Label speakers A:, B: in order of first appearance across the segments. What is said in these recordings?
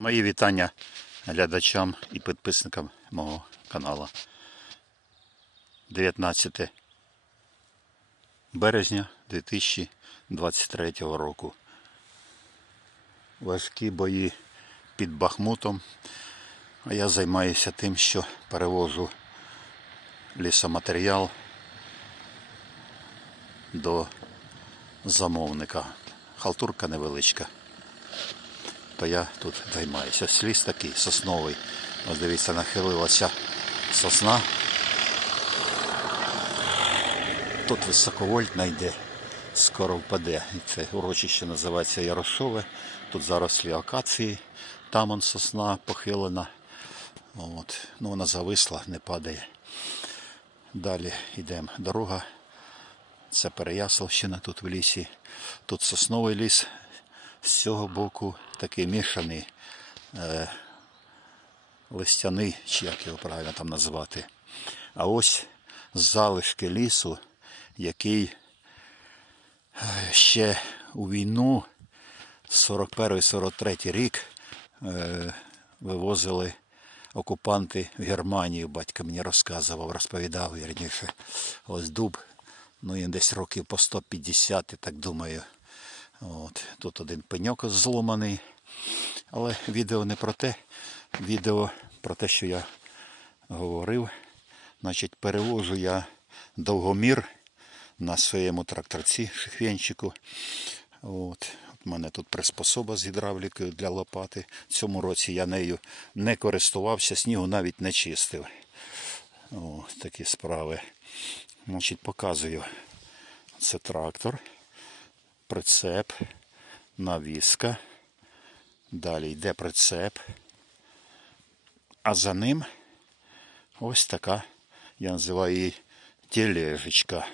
A: Мої вітання глядачам і підписникам мого каналу. 19 березня 2023 року. Важкі бої під Бахмутом. А я займаюся тим, що перевожу лісоматеріал до замовника. Халтурка невеличка то я тут займаюся. Сліз такий сосновий. Ось дивіться, нахилилася сосна. Тут високовольтна йде, скоро впаде. І це урочище називається Ярошове. Тут зарослі акації, там он сосна похилена. От. Ну, вона зависла, не падає. Далі йдемо. Дорога. Це Переяславщина тут в лісі. Тут сосновий ліс. З цього боку такий мішаний е, листяний, чи як його правильно там назвати. А ось залишки лісу, який е, ще у війну 41-43 рік е, вивозили окупанти в Германію. Батько мені розказував, розповідав вірніше. Ось дуб. Ну, він десь років по 150, я так думаю. От. Тут один пеньок зломаний. Але відео не про те. Відео про те, що я говорив. Значить, перевожу я довгомір на своєму тракторці шихвенчику. От. У мене тут приспособа з гідравлікою для лопати. В цьому році я нею не користувався, снігу навіть не чистив. О, такі справи. Значить, показую. Це трактор прицеп, навіска. Далі йде прицеп. А за ним ось така, я називаю її тележечка.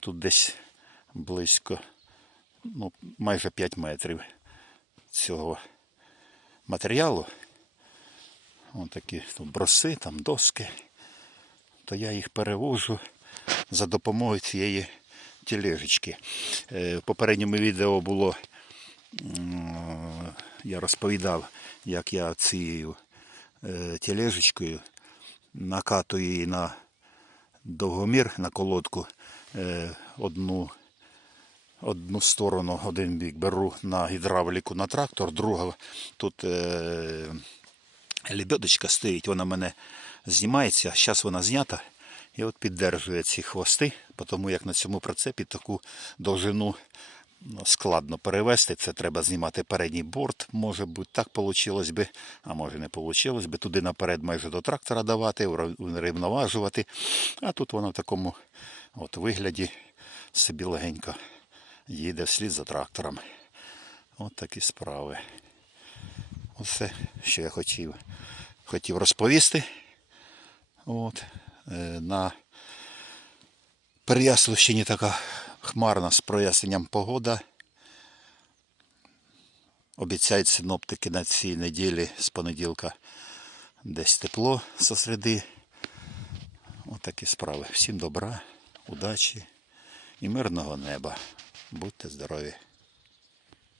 A: Тут десь близько, ну, майже 5 метрів цього матеріалу. Ось такі тут броси, там доски. То я їх перевожу за допомогою цієї тележечки. Е, В попередньому відео було, я розповідав, як я цією е, тележечкою накатую її на довгомір, на колодку е, одну. Одну сторону, один бік беру на гідравліку на трактор, друга тут е, лебедочка стоїть, вона мене знімається, зараз вона знята. І от піддержує ці хвости, тому як на цьому прицепі таку довжину ну, складно перевести. Це треба знімати передній борт. Може бути так вийшло би, а може не вийшло би. Туди наперед майже до трактора давати, рівноважувати. А тут воно в такому от вигляді собі легенько їде вслід за трактором. От такі справи. Оце, що я хотів, хотів розповісти. От. Е, на Переяславщині така хмарна з проясненням погода. Обіцяють синоптики на цій неділі з понеділка десь тепло зо середи. Отакі справи. Всім добра, удачі і мирного неба. Будьте здорові!